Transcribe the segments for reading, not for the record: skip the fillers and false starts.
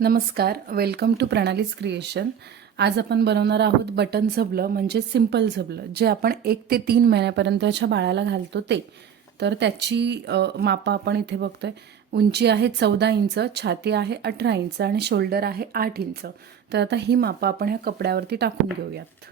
नमस्कार, welcome to प्रणालीज creation. आज आपण बनवणार आहोत बटन झबलं म्हणजे सिंपल झबलं, जे आपण 1 ते 3 महिन्यापर्यंतच्या बाळाला घालतो ते. तर त्याची मापं आपण इथे बघतोय. उंची आहे 14 इंच, छाती आहे 18 इंच आणि शोल्डर आहे 8 इंच. तर आता ही मापं आपण ह्या कपड्यावरती टाकून घेऊयात.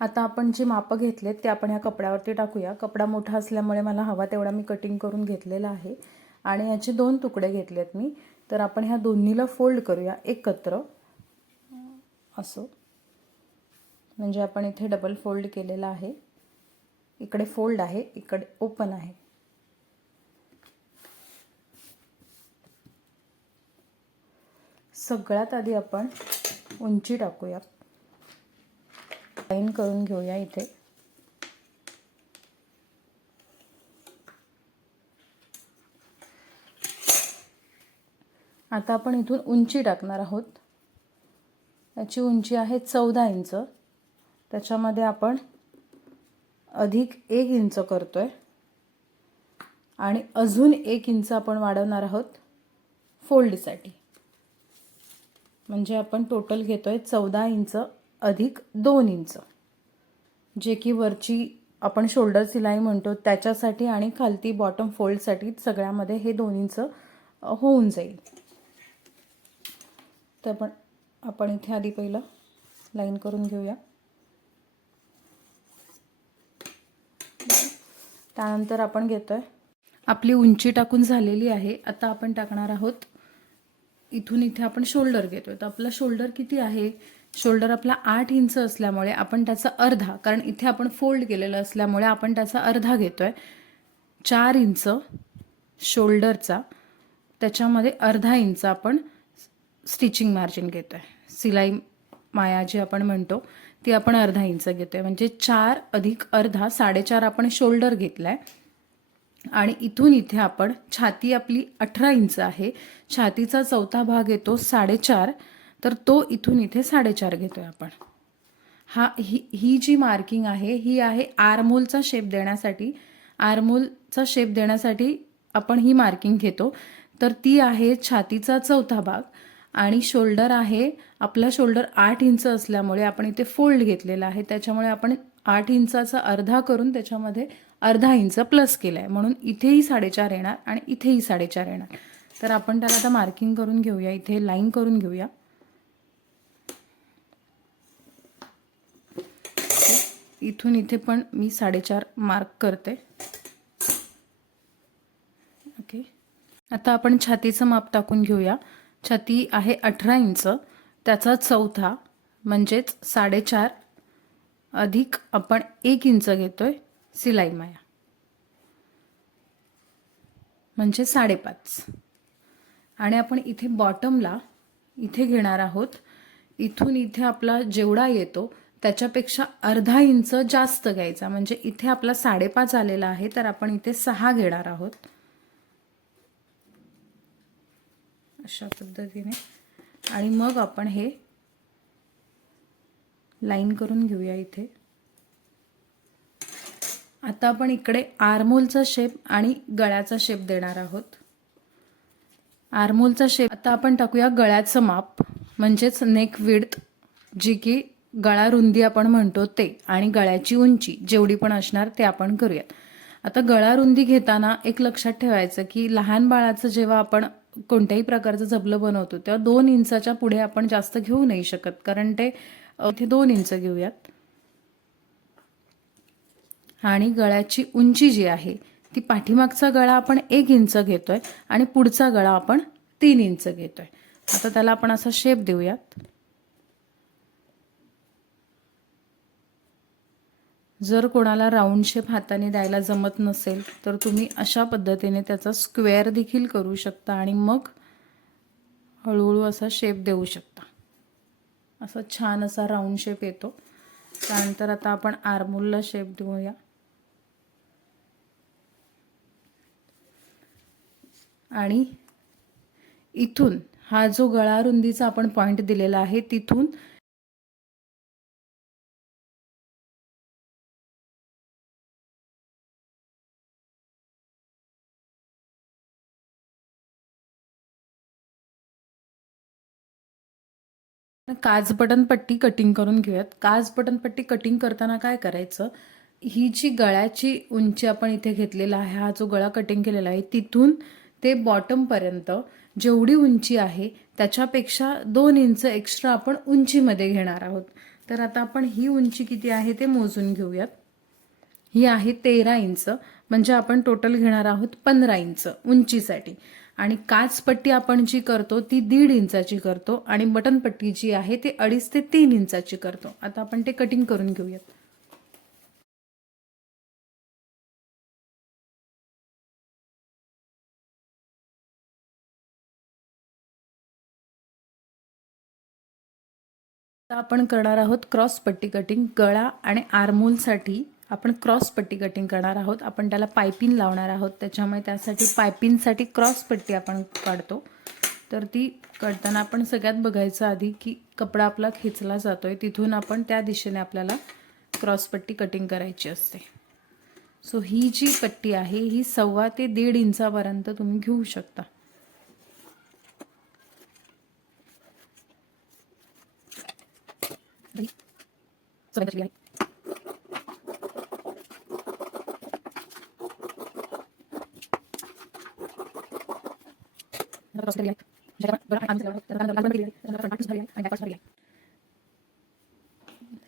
आता आपण जी मापं घेतलेत ते आपण ह्या कपड्यावरती टाकूया. कपडा मोठा असल्यामुळे मला हवा तेवढा मी कटिंग करून घेतलेला आहे आणि याचे 2 तुकडे घेतलेत मी. तर आपण ह्या दोन्हीला फोल्ड करूया एकत्र असं. म्हणजे आपण इथे डबल फोल्ड केलेला आहे. इकडे फोल्ड आहे, इकडे ओपन आहे. सगळ्यात आधी आपण उंची टाकूया. लाईन करून घेऊया इथे. आता आपण इथून उंची टाकणार आहोत. याची उंची आहे 14 इंच. त्याच्यामध्ये आपण अधिक 1 इंच करतोय आणि अजून 1 इंच आपण वाढवणार आहोत फोल्डसाठी. म्हणजे आपण टोटल घेतोय 14 इंच अधिक 2 इंच, जे की वरची आपण शोल्डर सिलाई म्हणतो त्याच्यासाठी आणि खालती बॉटम फोल्डसाठी सगळ्यामध्ये हे 2 इंच होऊन जाईल. तर आपण इथे आधी पहिलं लाईन करून घेऊया. त्यानंतर आपण घेतोय, आपली उंची टाकून झालेली आहे. आता आपण टाकणार आहोत इथून इथे आपण शोल्डर घेतोय. तर आपला शोल्डर किती आहे? शोल्डर आपला 8 इंच असल्यामुळे आपण त्याचा अर्धा, कारण इथे आपण फोल्ड केलेलं असल्यामुळे आपण त्याचा अर्धा घेतोय. 4 इंच शोल्डरचा, त्याच्यामध्ये अर्धा इंच आपण स्टिचिंग मार्जिन घेतोय. सिलाई माया जी आपण म्हणतो ती आपण अर्धा इंच घेतोय. म्हणजे 4 अधिक अर्धा 4.5 आपण शोल्डर घेतलाय. आणि इथून इथे आपण, छाती आपली 18 इंच आहे, छातीचा चौथा भाग येतो 4.5, तर तो इथून इथे 4.5 घेतोय आपण. ही जी मार्किंग आहे ही आहे आर्महोलचा शेप देण्यासाठी. आर्महोलचा शेप देण्यासाठी आपण ही मार्किंग घेतो. तर ती आहे छातीचा चौथा भाग आणि शोल्डर आहे आपला. शोल्डर 8 इंच असल्यामुळे आपण इथे फोल्ड घेतलेला आहे, त्याच्यामुळे आपण 8 इंचाचा अर्धा करून त्याच्यामध्ये अर्धा इंच प्लस केलाय, म्हणून इथेही 4.5 येणार आणि इथेही 4.5 येणार. तर आपण त्याला आता मार्किंग करून घेऊया. इथे लाईन करून घेऊया. इथून इथे पण मी 4.5 मार्क करते. ओके. आता आपण छातीचं माप टाकून घेऊया. छाती आहे 18 इंच, त्याचा चौथा म्हणजेच 4.5 अधिक आपण 1 इंच घेतोय सिलाई माया, म्हणजे 5.5. आणि आपण इथे बॉटमला इथे घेणार आहोत. इथून इथे आपला जेवढा येतो त्याच्यापेक्षा अर्धा इंच जास्त घ्यायचा. म्हणजे इथे आपला 5.5 आलेला आहे, तर आपण इथे 6 घेणार आहोत अशा पद्धतीने. आणि मग आपण हे लाईन करून घेऊया इथे. आता आपण इकडे आर्महोलचा शेप आणि गळ्याचा शेप देणार आहोत. आर्महोलचा शेप आता आपण टाकूया गळ्याचं माप, म्हणजेच नेक विड्थ, जी की गळा रुंदी आपण म्हणतो ते, आणि गळ्याची उंची जेवढी पण असणार ते आपण करूयात. आता गळा रुंदी घेताना एक लक्षात ठेवायचं की लहान बाळाचं जेव्हा आपण कोणत्याही प्रकारचं झबलं बनवतो तेव्हा 2 इंचाच्या पुढे आपण जास्त घेऊ नाही शकत, कारण ते इथे 2 इंच घेऊयात. आणि गळ्याची उंची जी आहे ती, पाठीमागचा गळा आपण 1 इंच घेतोय आणि पुढचा गळा आपण 3 इंच घेतोय. आता त्याला आपण असा शेप देऊयात. जर कोणाला राऊंड शेप हाताने द्यायला जमत नसेल तर तुम्ही अशा पद्धतीने त्याचा स्क्वेअर देखील करू शकता आणि मग हळूहळू असा शेप देऊ शकता. असा छान असा राऊंड शेप येतो. त्यानंतर आता आपण आर्महोलला शेप देऊया. आणि इथून हा जो गळा रुंदीचा आपण पॉइंट दिलेला आहे तिथून काज बटन पट्टी कटिंग करून घेऊयात. काज बटन पट्टी कटिंग करताना काय करायचं, ही जी गळ्याची उंची आपण इथे घेतलेला आहे, हा जो गळा कटिंग केलेला आहे, तिथून ते बॉटमपर्यंत जेवढी उंची आहे त्याच्यापेक्षा 2 इंच एक्स्ट्रा आपण उंचीमध्ये घेणार आहोत. तर आता आपण ही उंची किती आहे ते मोजून घेऊयात. ही आहे 13 इंच, म्हणजे आपण टोटल घेणार आहोत 15 इंच उंचीसाठी. आणि काचपट्टी आपण जी करतो ती 1.5 इंचाची करतो आणि बटनपट्टी जी आहे ती 2.5 ते 3 इंचाची करतो. आता आपण ते कटिंग करून घेऊयात. आता आपण करणार आहोत क्रॉस पट्टी कटिंग. गळा आणि आर्महोलसाठी आपण क्रॉस पट्टी कटिंग करणार आहोत. आपण त्याला पायपिंग लावणार आहोत, त्याच्यामुळे त्यासाठी पायपिंगसाठी क्रॉस पट्टी आपण काढतो. तर ती काढताना आपण सगळ्यात बघायचं आधी की कपडा आपला खेचला जातोय, तिथून आपण त्या दिशेने आपल्याला क्रॉस पट्टी कटिंग करायची असते. सो ही जी पट्टी आहे ही 1.25 ते 1.5 इंचापर्यंत तुम्ही घेऊ शकता.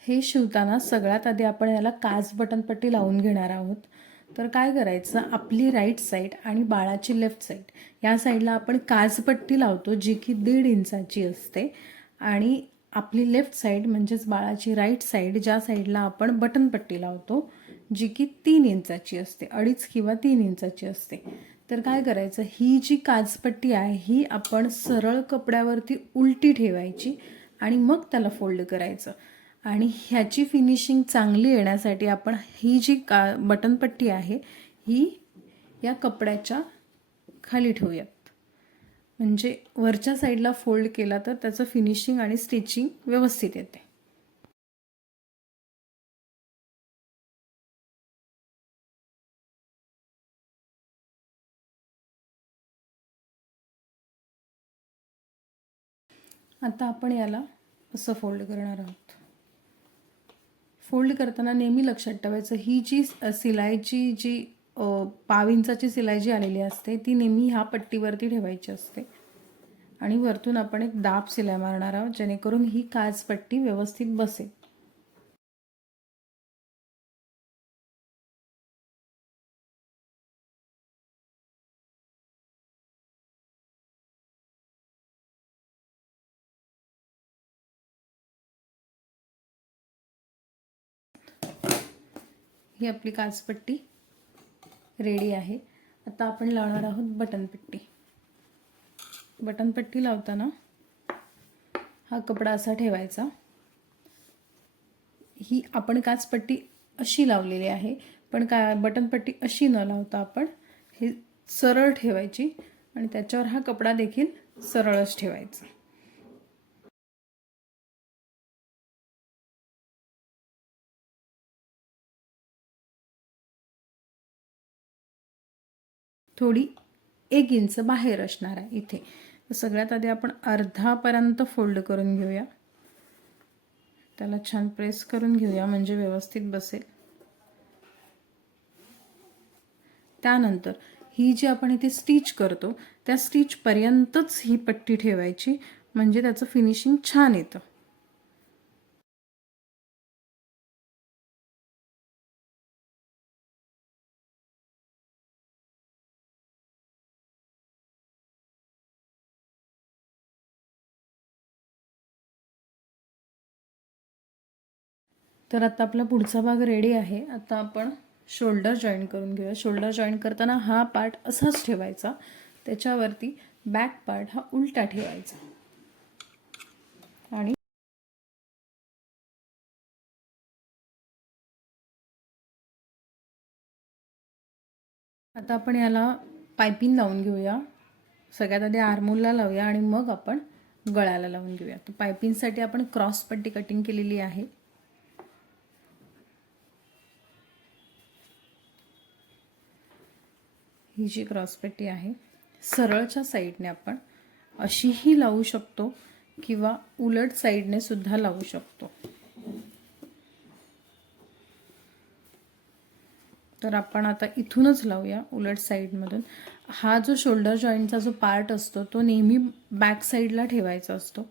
हे शिवताना सगळ्यात आधी आपण याला काच बटन पट्टी लावून घेणार आहोत. तर काय करायचं, आपली राईट साईड आणि बाळाची लेफ्ट साईड या साईडला आपण काचपट्टी लावतो जी की 1.5 इंचाची असते, आणि आपली लेफ्ट साईड म्हणजेच बाळाची राईट साईड ज्या साईडला आपण बटनपट्टी लावतो जी की 3 इंचाची असते, 2.5 किंवा 3 इंचाची असते. तर काय करायचं, ही जी काचपट्टी आहे ही आपण सरळ कपड्यावरती उलटी ठेवायची आणि मग त्याला फोल्ड करायचं. आणि ह्याची फिनिशिंग चांगली येण्यासाठी आपण ही जी बटनपट्टी आहे ही या कपड्याच्या खाली ठेवूयात, म्हणजे वरच्या साईडला फोल्ड केला तर त्याचं फिनिशिंग आणि स्टिचिंग व्यवस्थित येते. आता आपण याला असं फोल्ड करणार आहोत. फोल्ड करताना नेहमी लक्षात ठेवायचं, ही जी सिलाईची जी 1.5 इंचाची सिलाई जी आलेली असते ती नेहमी ह्या पट्टीवरती ठेवायची असते, आणि वरतून आपण एक दाब सिलाई मारणार आहोत जेणेकरून ही काचपट्टी व्यवस्थित बसेल. ही आपली काचपट्टी रेडी आहे. आता आपण लावणार आहोत बटनपट्टी. बटनपट्टी लावताना हा कपडा असा ठेवायचा. ही आपण काचपट्टी अशी लावलेली आहे, पण बटनपट्टी अशी न लावता आपण हे सरळ ठेवायची आणि त्याच्यावर हा कपडा देखील सरळच ठेवायचा. थोडी 1 इंच बाहेर असणार आहे इथे. सगळ्यात आधी आपण अर्धापर्यंत फोल्ड करून घेऊया. त्याला छान प्रेस करून घेऊया म्हणजे व्यवस्थित बसेल. त्यानंतर ही जी आपण इथे स्टिच करतो त्या स्टिचपर्यंतच ही पट्टी ठेवायची, म्हणजे त्याचं फिनिशिंग छान येतं. तर आता आपला पुढचा भाग रेडी आहे. आता आपण शोल्डर जॉईन करून घेऊया. शोल्डर जॉईन करताना हा पार्ट असाच ठेवायचा, त्याच्यावरती बॅक पार्ट हा उलटा ठेवायचा. आणि आता आपण याला पायपिंग लावून घेऊया. सगळ्यात आधी आर्महोलला लावूया आणि मग आपण गळ्याला लावून घेऊया. तर पायपिंगसाठी आपण क्रॉस पट्टी कटिंग केलेली आहे. ही जी क्रॉस पट्टी आहे सरळच्या साईडने आपण अशीही लावू शकतो किंवा उलट साईडने सुद्धा लावू शकतो. तर आपण आता इथूनच लावूया उलट साईडमधून. हा जो शोल्डर जॉईंटचा जो पार्ट असतो तो नेहमी बॅक साईडला ठेवायचा असतो.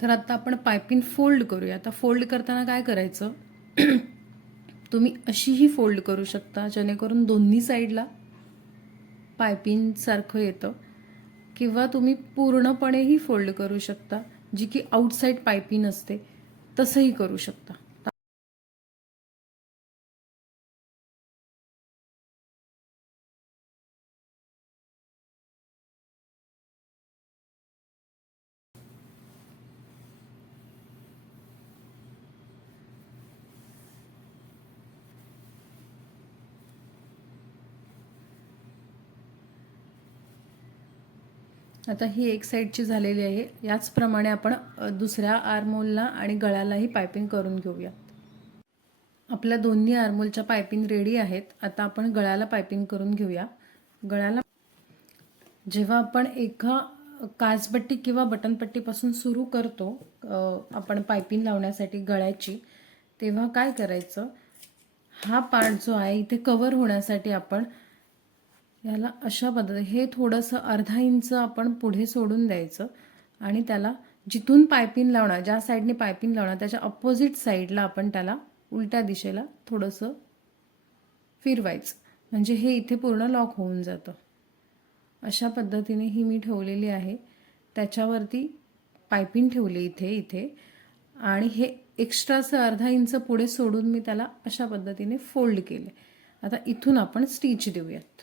तर आता आपण पायपिंग फोल्ड करूया. आता फोल्ड करताना काय करायचं, तुम्ही अशीही फोल्ड करू शकता जेणेकरून दोन्ही साईडला पायपिंग सारखं येतं, किंवा तुम्ही पूर्णपणेही फोल्ड करू शकता जी की आउटसाईड पायपिंग असते, तसंही करू शकता. आता ही एक साईडची झालेली आहे. याचप्रमाणे आपण दुसऱ्या आर्महोलला आणि गळ्यालाही पायपिंग करून घेऊया. आपल्या दोन्ही आर्महोलच्या पायपिंग रेडी आहेत. आता आपण गळ्याला पायपिंग करून घेऊया. गळ्याला जेव्हा आपण एका काचपट्टी किंवा बटनपट्टीपासून सुरू करतो आपण पायपिंग लावण्यासाठी गळ्याची, तेव्हा काय करायचं, हा पार्ट जो आहे इथे कव्हर होण्यासाठी आपण याला अशा पद्धतीने हे थोडंसं अर्धा इंच आपण पुढे सोडून द्यायचं आणि त्याला जिथून पायपिंग लावणार, ज्या साईडने पायपिंग लावणार त्याच्या अपोजिट साईडला आपण त्याला उलट्या दिशेला थोडंसं फिरवायचं, म्हणजे हे इथे पूर्ण लॉक होऊन जातं. अशा पद्धतीने ही मी ठेवलेली आहे. त्याच्यावरती पायपिंग ठेवली इथे आणि हे एक्स्ट्राचं अर्धा इंच पुढे सोडून मी त्याला अशा पद्धतीने फोल्ड केले. आता इथून आपण स्टिच देऊयात.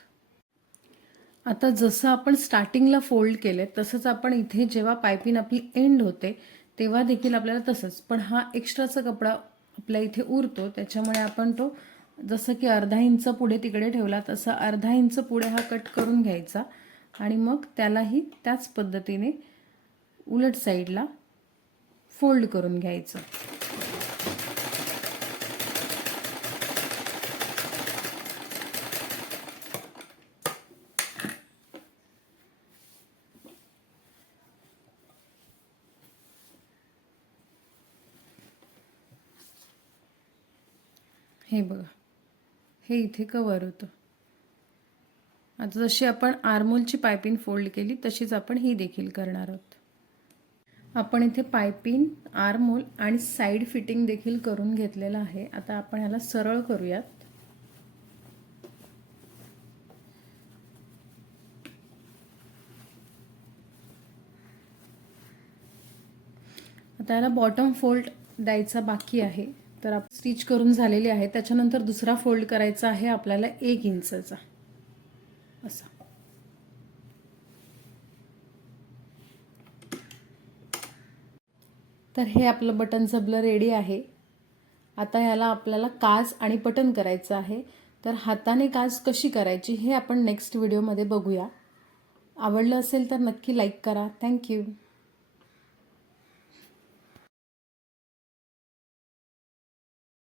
आता जसं आपण स्टार्टिंगला फोल्ड केले तसंच आपण इथे जेव्हा पायपिंग आपली एंड होते तेव्हा देखील आपल्याला तसंच, पण हा एक्स्ट्राचा कपडा आपल्या इथे उरतो, त्याच्यामुळे आपण तो जसं की अर्धा इंच पुढे तिकडे ठेवला तसा अर्धा इंच पुढे हा कट करून घ्यायचा आणि मग त्यालाही त्याच पद्धतीने उलट साईडला फोल्ड करून घ्यायचं. हे बघा, हे इथे कव्हर होतं. आता जशी आपण आर्महोलची पायपिंग फोल्ड केली तशीच आपण ही देखील करणार आहोत. आपण इथे पायपिंग, आर्महोल आणि साईड फिटिंग देखील करून घेतलेलं आहे. आता आपण ह्याला सरळ करूयात. आता याला बॉटम फोल्ड द्यायचा बाकी आहे. तर आपण स्टिच करून झालेली आहे. त्याच्यानंतर दुसरा फोल्ड करायचा आहे आपल्याला 1 इंचचा असा. तर हे आपलं बटन झबलं रेडी आहे. आता ह्याला आपल्याला काज आणि बटन करायचं आहे. तर हाताने काज कशी करायची हे आपण नेक्स्ट व्हिडिओमध्ये बघूया. आवडलं असेल तर नक्की लाईक करा. थँक्यू.